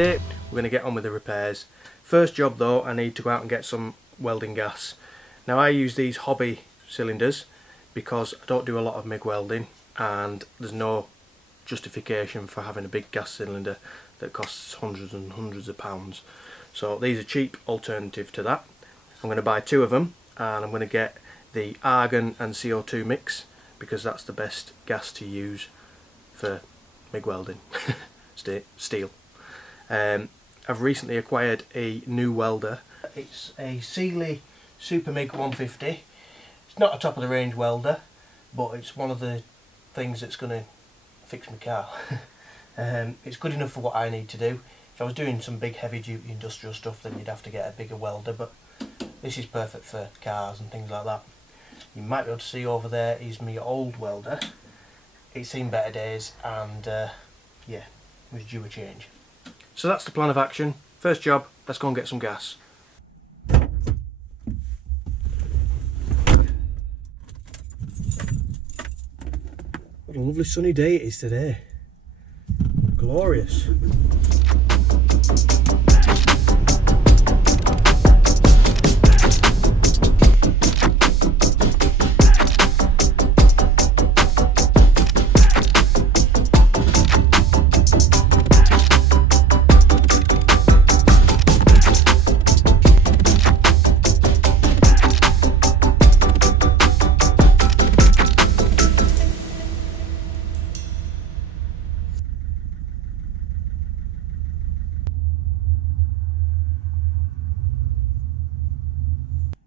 today we're going to get on with the repairs. First job though, I need to go out and get some welding gas. Now I use these hobby cylinders because I don't do a lot of MIG welding and there's no justification for having a big gas cylinder that costs hundreds and hundreds of pounds. So these are a cheap alternative to that. I'm going to buy 2 of them and I'm going to get the argon and CO2 mix because that's the best gas to use for MIG welding. Steel. I've recently acquired a new welder. It's a Sealy Super MIG 150. It's not a top of the range welder, but it's one of the things that's going to fix my car. It's good enough for what I need to do. If I was doing some big heavy duty industrial stuff, then you'd have to get a bigger welder, but this is perfect for cars and things like that. You might be able to see over there is my old welder. It's seen better days and yeah, it was due a change. So that's the plan of action. First job, let's go and get some gas. What a lovely sunny day it is today. Glorious.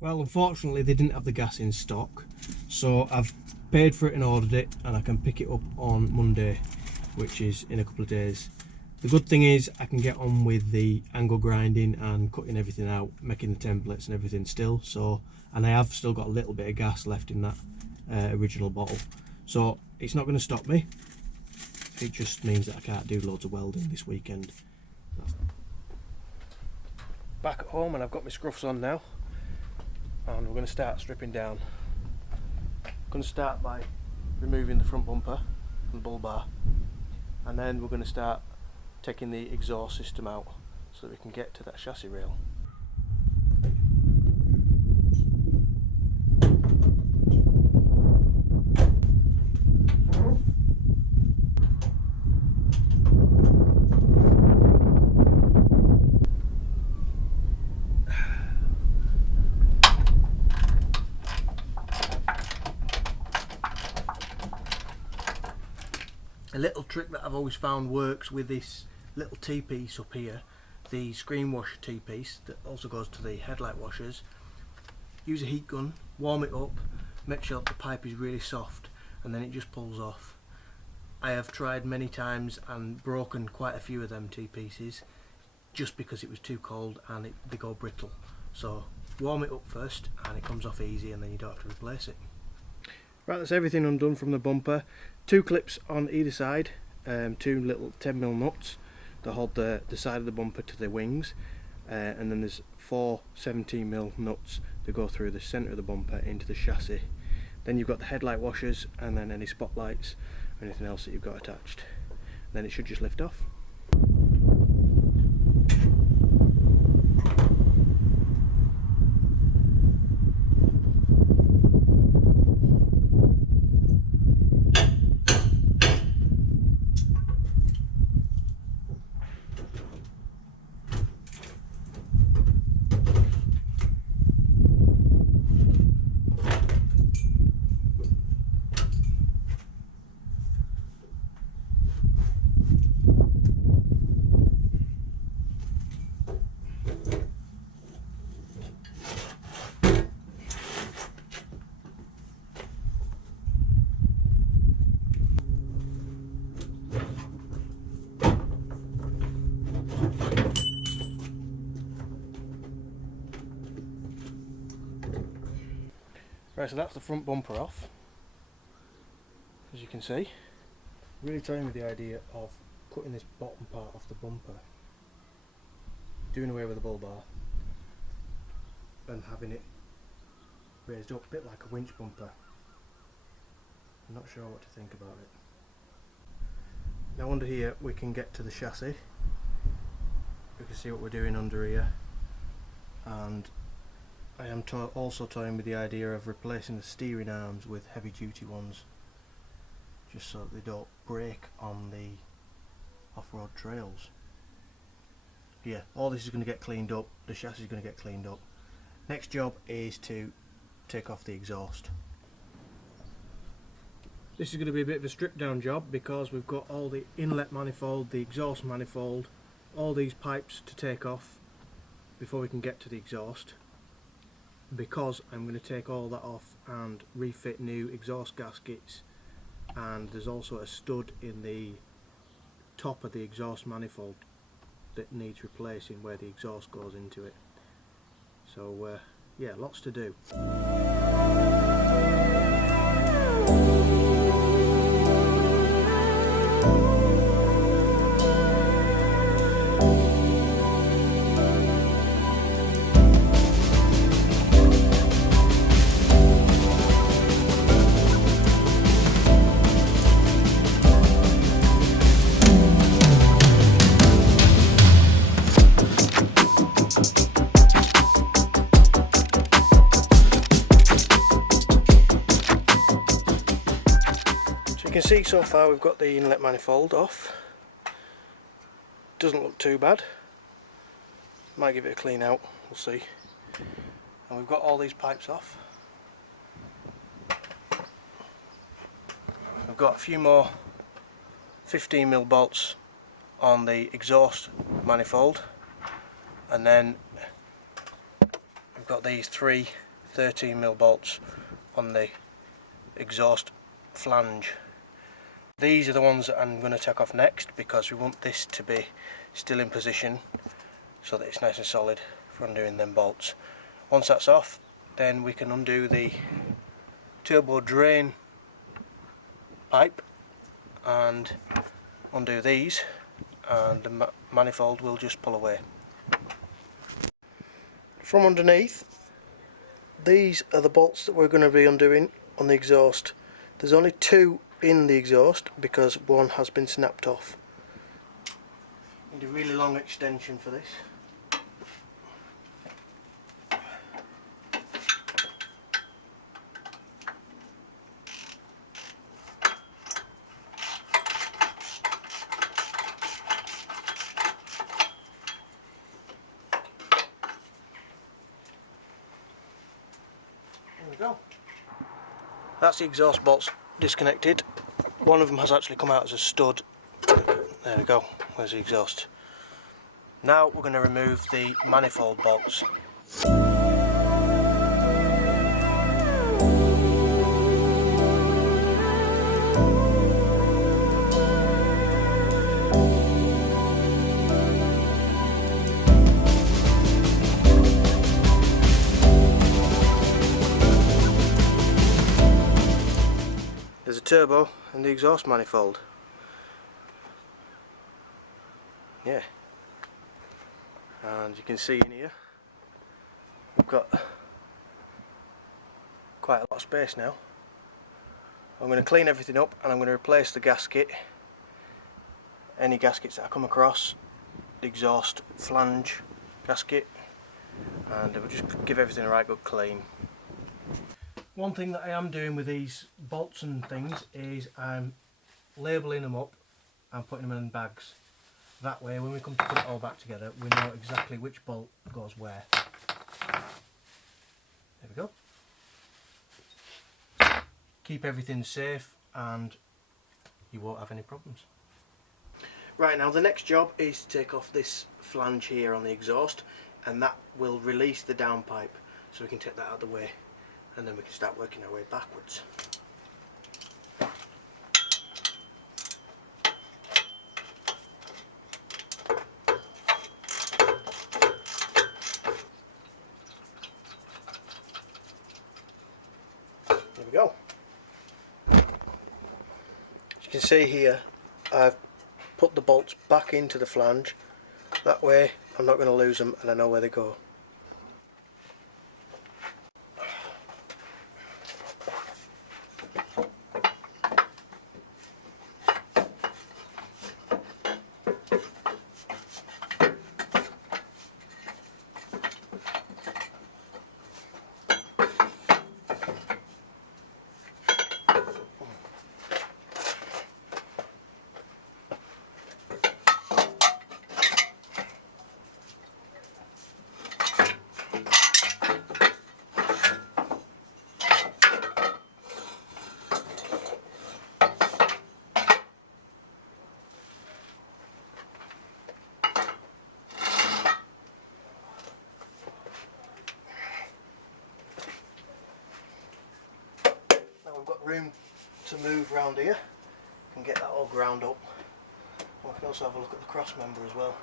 Well, unfortunately they didn't have the gas in stock, so I've paid for it and ordered it, and I can pick it up on Monday, which is in a couple of days. The good thing is I can get on with the angle grinding and cutting everything out, making the templates and everything still. So, and I have still got a little bit of gas left in that original bottle, so it's not going to stop me. It just means that I can't do loads of welding this weekend. Back at home and I've got my scruffs on now. And we're going to start stripping down. I'm going to start by removing the front bumper and bull bar, and then we're going to start taking the exhaust system out so that we can get to that chassis rail. A little trick that I've always found works with this little T-piece up here, the screen washer T-piece that also goes to the headlight washers. Use a heat gun, warm it up, make sure the pipe is really soft, and then it just pulls off. I have tried many times and broken quite a few of them T-pieces just because it was too cold and they go brittle. So warm it up first and it comes off easy, and then you don't have to replace it. Right, that's everything undone from the bumper. 2 clips on either side, 2 little 10mm nuts that hold the side of the bumper to the wings, and then there's 4 17mm nuts that go through the centre of the bumper into the chassis. Then you've got the headlight washers and then any spotlights or anything else that you've got attached. Then it should just lift off. Right, so that's the front bumper off, as you can see. Really toying with the idea of cutting this bottom part off the bumper, doing away with the bull bar and having it raised up a bit like a winch bumper. I'm not sure what to think about it. Now under here we can get to the chassis, you can see what we're doing under here, and I am also toying with the idea of replacing the steering arms with heavy duty ones, just so that they don't break on the off-road trails. Yeah, all this is going to get cleaned up, the chassis is going to get cleaned up. Next job is to take off the exhaust. This is going to be a bit of a strip down job because we've got all the inlet manifold, the exhaust manifold, all these pipes to take off before we can get to the exhaust, because I'm going to take all that off and refit new exhaust gaskets, and there's also a stud in the top of the exhaust manifold that needs replacing where the exhaust goes into it. So yeah, lots to do. You can see so far we've got the inlet manifold off. Doesn't look too bad. Might give it a clean out, we'll see. And we've got all these pipes off. We've got a few more 15mm bolts on the exhaust manifold, and then we've got these three 13mm bolts on the exhaust flange. These are the ones that I'm going to take off next, because we want this to be still in position so that it's nice and solid for undoing them bolts. Once that's off, then we can undo the turbo drain pipe and undo these, and the manifold will just pull away. From underneath, these are the bolts that we're going to be undoing on the exhaust. There's only two in the exhaust because one has been snapped off. Need a really long extension for this. There we go. That's the exhaust bolts disconnected. One of them has actually come out as a stud. There we go, there's the exhaust. Now we're going to remove the manifold bolts. There's a turbo and the exhaust manifold. Yeah. And you can see in here we've got quite a lot of space now. I'm going to clean everything up and I'm going to replace the gasket, any gaskets that I come across, the exhaust flange gasket, and we'll just give everything a right good clean. One thing that I am doing with these bolts and things is I'm labelling them up and putting them in bags. That way when we come to put it all back together, we know exactly which bolt goes where. There we go. Keep everything safe and you won't have any problems. Right, now the next job is to take off this flange here on the exhaust, and that will release the downpipe, so we can take that out of the way and then we can start working our way backwards. There we go. As you can see here, I've put the bolts back into the flange. That way I'm not going to lose them and I know where they go. room to move round here. Can get that all ground up. And we can also have a look at the cross member as well,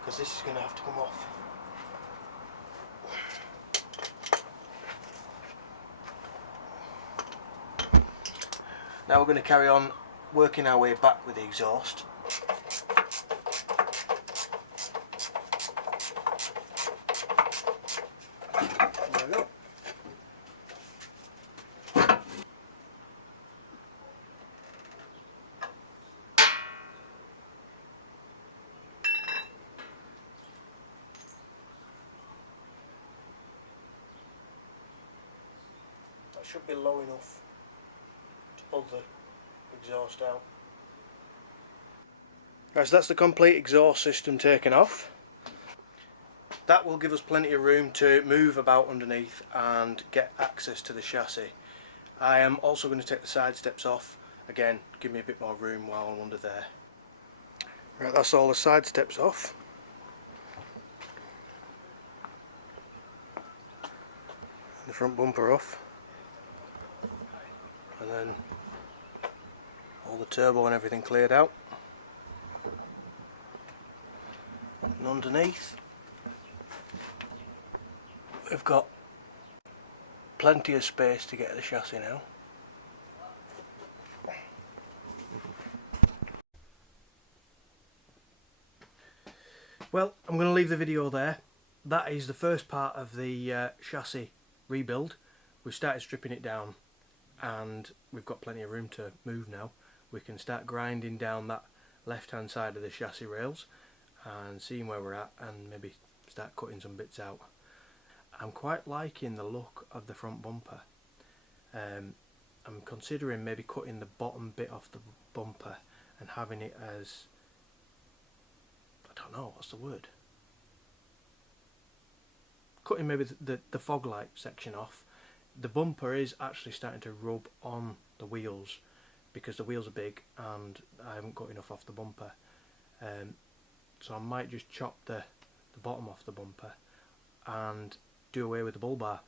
because this is going to have to come off. Now we're going to carry on working our way back with the exhaust. There we go. That should be low enough to pull the exhaust out. Right, so that's the complete exhaust system taken off. That will give us plenty of room to move about underneath and get access to the chassis. I am also going to take the side steps off, again give me a bit more room while I'm under there. Right, that's all the side steps off. The front bumper off. And then all the turbo and everything cleared out. And underneath we've got plenty of space to get to the chassis now. Well, I'm going to leave the video there. That is the first part of the chassis rebuild. We've started stripping it down and we've got plenty of room to move now. We can start grinding down that left hand side of the chassis rails and seeing where we're at and maybe start cutting some bits out. I'm quite liking the look of the front bumper. I'm considering maybe cutting the bottom bit off the bumper and having it as, I don't know, what's the word? Cutting maybe the fog light section off. The bumper is actually starting to rub on the wheels because the wheels are big and I haven't got enough off the bumper. So I might just chop the bottom off the bumper and do away with the bull bar,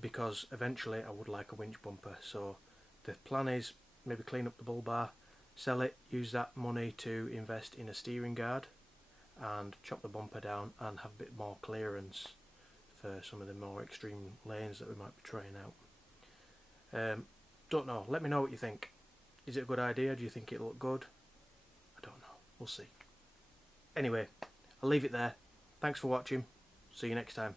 because eventually I would like a winch bumper. So the plan is maybe clean up the bull bar, sell it, use that money to invest in a steering guard and chop the bumper down and have a bit more clearance for some of the more extreme lanes that we might be trying out. Don't know, let me know what you think. Is it a good idea? Do you think it'll look good? I don't know, we'll see. Anyway, I'll leave it there. Thanks for watching. See you next time.